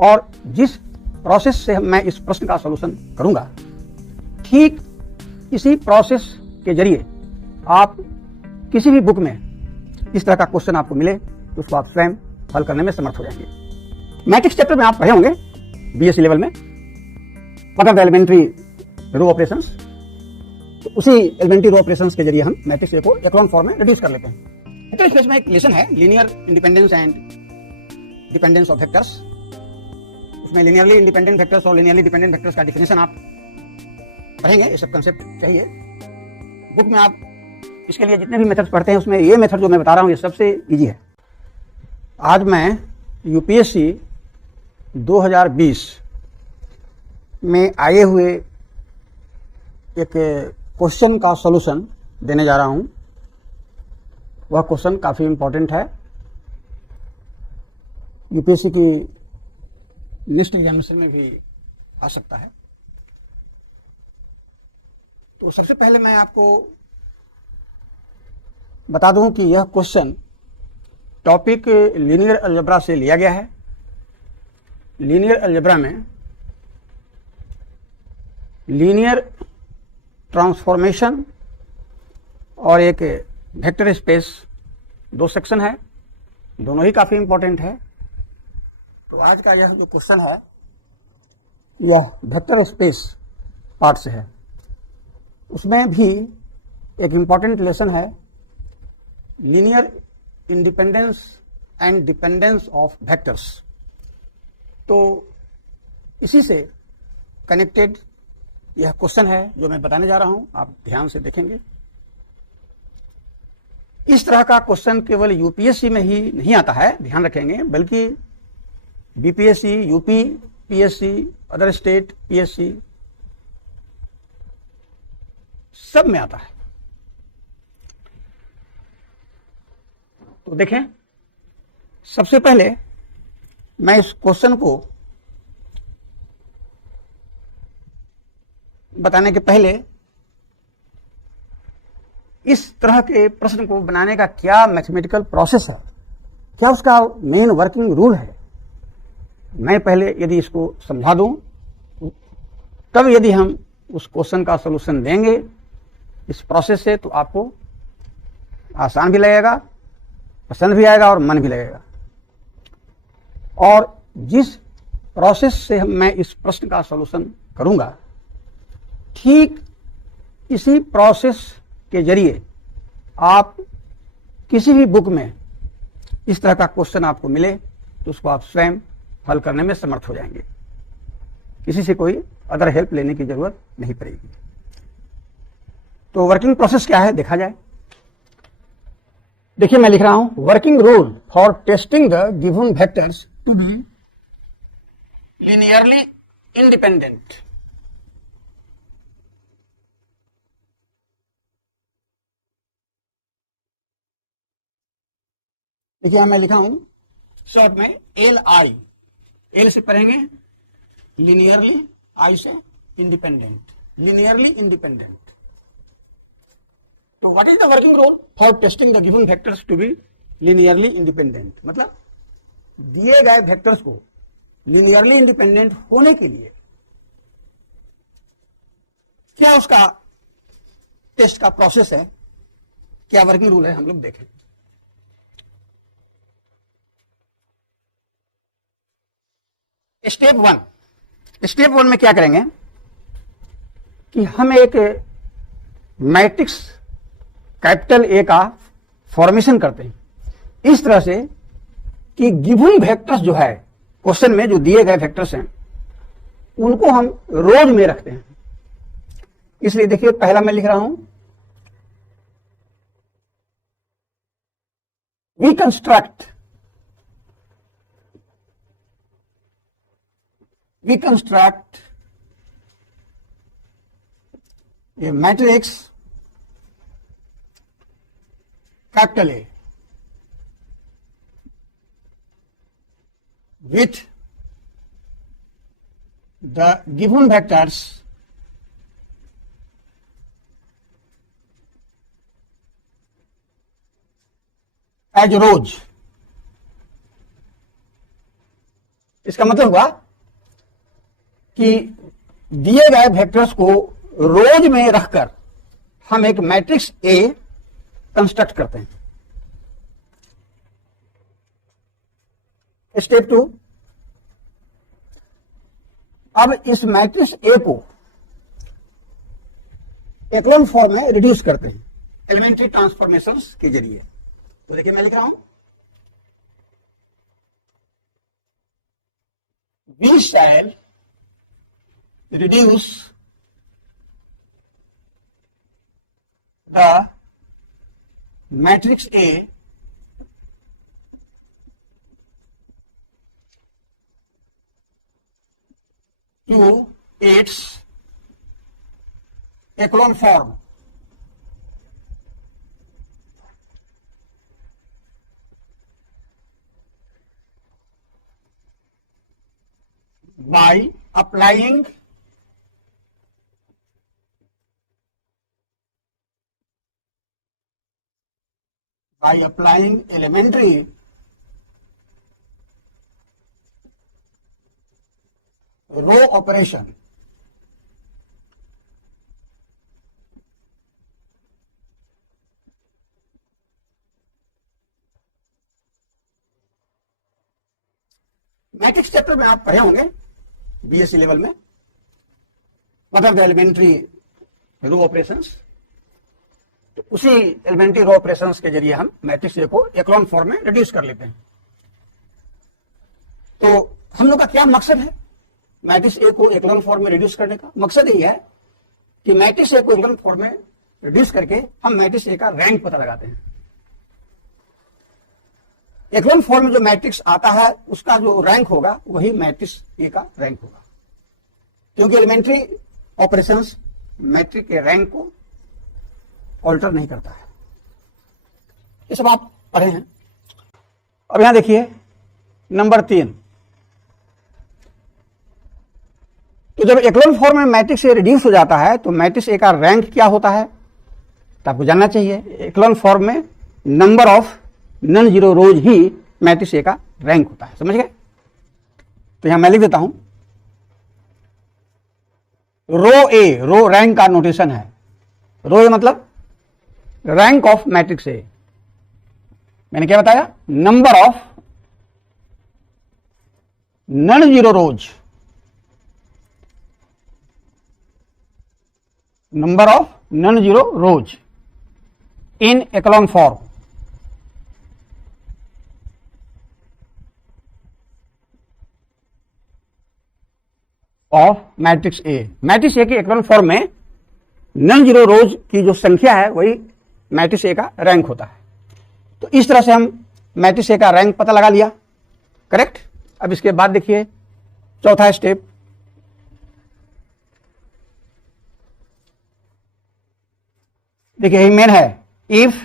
और जिस प्रोसेस से मैं इस प्रश्न का सॉल्यूशन करूंगा, ठीक इसी प्रोसेस के जरिए आप किसी भी बुक में इस तरह का क्वेश्चन आपको मिले तो उसको आप स्वयं हल करने में समर्थ हो जाएंगे। मैट्रिक्स चैप्टर में आप पढ़े होंगे बीएससी लेवल में, what are the elementary row operations. तो उसी एलिमेंट्री रो ऑपरेशंस के जरिए हम मैट्रिक्स ए को एक्लॉन फॉर्म में रिड्यूस कर लेते हैं। वेक्टर स्पेस में एक लेसन है linear independence and dependence of vectors. उसमें लीनियरली इंडिपेंडेंट वेक्टर्स और लीनियरली डिपेंडेंट वेक्टर्स का डिफिनेशन आप पढ़ेंगे। ये सब कंसेप्ट चाहिए बुक में। आप इसके लिए जितने भी मेथड्स पढ़ते हैं उसमें ये मेथड जो मैं बता रहा हूँ ये सबसे इजी है। आज मैं यूपीएससी 2020 में आए हुए एक क्वेश्चन का सॉल्यूशन देने जा रहा हूँ। वह क्वेश्चन काफ़ी इम्पोर्टेंट है, यूपीएससी की नेक्स्ट एग्जामिनेशन में भी आ सकता है। तो सबसे पहले मैं आपको बता दूं कि यह क्वेश्चन टॉपिक लीनियर अलजेब्रा से लिया गया है। लीनियर अलजेब्रा में लीनियर ट्रांसफॉर्मेशन और एक वेक्टर स्पेस, दो सेक्शन है, दोनों ही काफ़ी इम्पोर्टेंट है। तो आज का यह जो क्वेश्चन है यह वेक्टर स्पेस पार्ट से है। उसमें भी एक इम्पॉर्टेंट लेसन है linear independence and dependence of vectors. तो इसी से कनेक्टेड यह क्वेश्चन है जो मैं बताने जा रहा हूं, आप ध्यान से देखेंगे। इस तरह का क्वेश्चन केवल यूपीएससी में ही नहीं आता है, ध्यान रखेंगे, बल्कि BPSC, UP PSC, other state PSC सब में आता है। तो देखें, सबसे पहले मैं इस क्वेश्चन को बताने के पहले इस तरह के प्रश्न को बनाने का क्या मैथमेटिकल प्रोसेस है, क्या उसका मेन वर्किंग रूल है, मैं पहले यदि इसको समझा दूं, तब यदि हम उस क्वेश्चन का सॉल्यूशन देंगे इस प्रोसेस से तो आपको आसान भी लगेगा, पसंद भी आएगा और मन भी लगेगा। और जिस प्रोसेस से मैं इस प्रश्न का सॉल्यूशन करूंगा, ठीक इसी प्रोसेस के जरिए आप किसी भी बुक में इस तरह का क्वेश्चन आपको मिले तो उसको आप स्वयं हल करने में समर्थ हो जाएंगे। किसी से कोई अदर हेल्प लेने की जरूरत नहीं पड़ेगी। तो वर्किंग प्रोसेस क्या है देखा जाए। देखिए, मैं लिख रहा हूं working rule for testing the given vectors to be linearly independent. देखिए, यहां मैं लिखा हूं शॉर्ट में एल आई। एल से पढ़ेंगे लीनियरली, आई से इंडिपेंडेंट, लीनियरली इंडिपेंडेंट। तो what is the working rule for testing the given vectors to be linearly independent. मतलब दिए गए वेक्टर्स को लीनियरली इंडिपेंडेंट होने के लिए क्या उसका टेस्ट का प्रोसेस है, क्या वर्किंग रूल है, हम लोग देखें। स्टेप वन में क्या करेंगे कि हम एक मैट्रिक्स कैपिटल ए का फॉर्मेशन करते हैं इस तरह से कि गिवन वेक्टर्स जो है क्वेश्चन में, जो दिए गए वेक्टर्स हैं, उनको हम रोज में रखते हैं। इसलिए देखिए, पहला मैं लिख रहा हूं we construct a matrix capital A with the given vectors as rows. इसका मतलब हुआ कि दिए गए वेक्टर्स को रोज में रखकर हम एक मैट्रिक्स ए कंस्ट्रक्ट करते हैं। स्टेप 2, अब इस मैट्रिक्स ए को एक्लोन फॉर्म में रिड्यूस करते हैं एलिमेंट्री ट्रांसफॉर्मेशंस के जरिए। तो देखिए मैं लिख रहा हूं, we shall reduce the matrix A to its echelon form by applying elementary row operation matrix chapter में आप पढ़े होंगे बीएससी लेवल में, what are the elementary row operations. तो उसी एलिमेंट्री रो ऑपरेशंस के जरिए हम मैट्रिक्स ए को एक्लोन फॉर्म में रिड्यूस कर लेते हैं। तो हम लोग का क्या मकसद है मैट्रिक्स ए को एक्लोन फॉर्म में रिड्यूस करने का? मकसद ये है कि मैट्रिक्स ए को एक्लोन फॉर्म में रिड्यूस करके हम मैट्रिक्स ए का रैंक पता लगाते हैं। एक्लोन फॉर्म में जो मैट्रिक्स आता है उसका जो रैंक होगा वही मैट्रिक्स ए का रैंक होगा, क्योंकि एलिमेंट्री ऑपरेशंस मैट्रिक्स के रैंक को ऑल्टर नहीं करता है। ये सब आप पढ़े हैं। अब यहां देखिए नंबर 3, तो जब एक्लोन फॉर्म में मैट्रिक्स ए रिड्यूस हो जाता है तो मैट्रिक्स ए का रैंक क्या होता है तो आपको जानना चाहिए। एक्लोन फॉर्म में number of non zero rose he matrix A का रैंक होता है, समझ गए? तो यहां मैं लिख देता हूं, रो ए, रो रैंक का नोटेशन है। रो ए मतलब रैंक ऑफ मैट्रिक्स ए। मैंने क्या बताया? Number of non zero rose, number of non zero rose in echelon form of matrix A. Matrix A के एक्लोन फॉर्म में नॉन जीरो रोज की जो संख्या है वही मैट्रिक्स ए का रैंक होता है। तो इस तरह से हम मैट्रिक्स ए का रैंक पता लगा लिया, करेक्ट। अब इसके बाद देखिए चौथा स्टेप, देखिए मेन है, if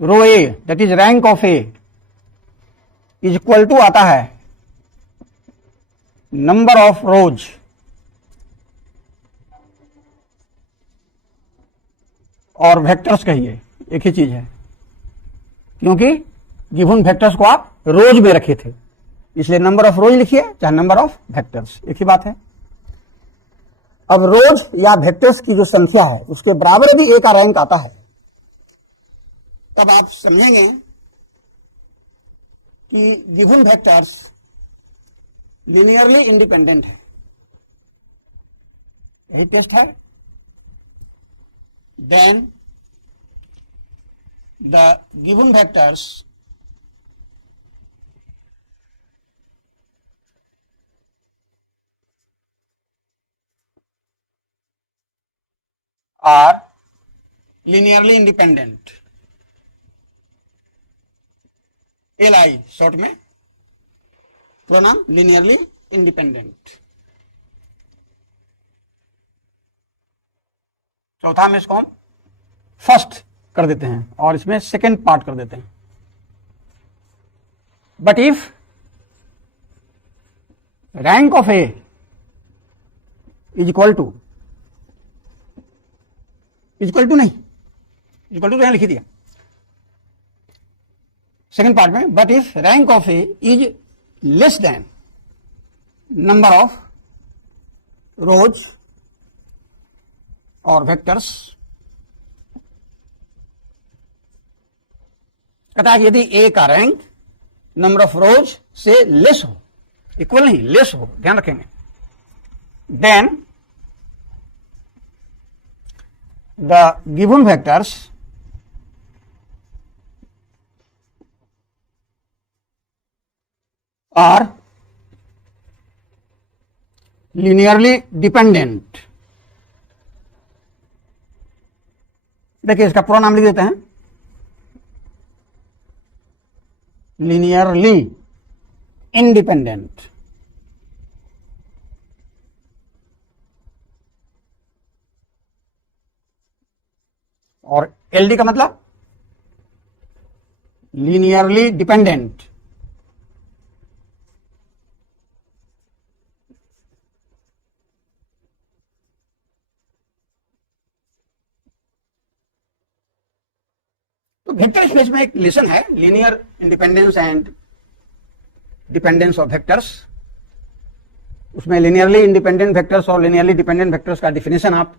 row A that is rank of A is equal to आता है नंबर ऑफ रोज और वेक्टर्स कहिए, एक ही चीज है, क्योंकि गिवन वेक्टर्स को आप रोज में रखे थे इसलिए नंबर ऑफ रोज लिखिए चाहे नंबर ऑफ वेक्टर्स, एक ही बात है। अब रोज या वेक्टर्स की जो संख्या है उसके बराबर यदि ए का रैंक आता है तब आप समझेंगे कि गिवन वेक्टर्स लिनियरली इंडिपेंडेंट है। यही टेस्ट है। Then the given vectors are linearly independent, LI short में, पूरा नाम लिनियरली इंडिपेंडेंट। चौथा में इसको हम फर्स्ट कर देते हैं और इसमें सेकेंड पार्ट कर देते हैं। But if rank of A is equal to नहीं, इक्वल टू तो यहां लिख दिया सेकेंड पार्ट में, but if rank of A is less than number of rows और वेक्टर्स। कहता है कि यदि ए का रैंक नंबर ऑफ रोज से लेस हो, इक्वल नहीं, लेस हो, ध्यान रखेंगे, then the given vectors are linearly dependent. देखिए इसका पूरा नाम लिख देते हैं, लीनियरली इंडिपेंडेंट। और एलडी का मतलब लीनियरली डिपेंडेंट। तो वेक्टर स्पेस में एक लेसन है, linear independence and dependence of vectors. उसमें लीनियरली इंडिपेंडेंट वेक्टर्स और लीनियरली डिपेंडेंट वेक्टर्स का डिफिनेशन आप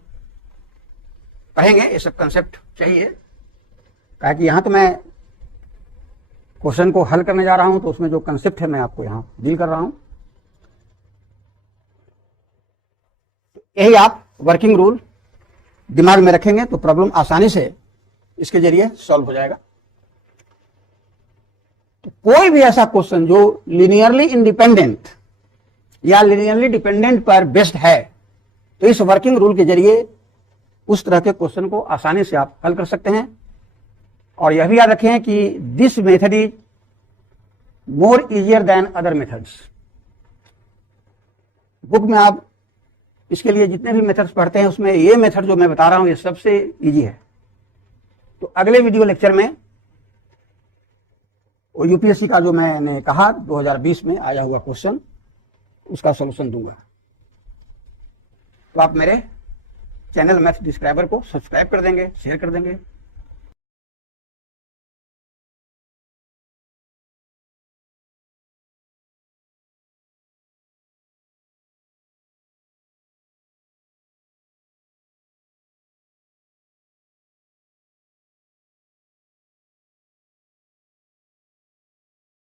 पढ़ेंगे। ये सब कंसेप्ट चाहिए, कहा कि यहां तो मैं क्वेश्चन को हल करने जा रहा हूं, तो उसमें जो कंसेप्ट है मैं आपको यहां डील कर रहा हूं। यही आप वर्किंग रूल दिमाग में रखेंगे तो प्रॉब्लम आसानी से इसके जरिए सॉल्व हो जाएगा। तो कोई भी ऐसा क्वेश्चन जो लीनियरली इंडिपेंडेंट या लीनियरली डिपेंडेंट पर बेस्ड है, तो इस वर्किंग रूल के जरिए उस तरह के क्वेश्चन को आसानी से आप हल कर सकते हैं। और यह भी याद रखें कि this method is more easier than other methods. Book में आप इसके लिए जितने भी मेथड्स पढ़ते हैं उसमें ये मेथड जो मैं बता रहा हूं ये सबसे इजी है। तो अगले वीडियो लेक्चर में वो यूपीएससी का जो मैंने कहा 2020 में आया हुआ क्वेश्चन, उसका सॉल्यूशन दूंगा। तो आप मेरे चैनल मैथ डिस्क्राइबर को सब्सक्राइब कर देंगे, शेयर कर देंगे।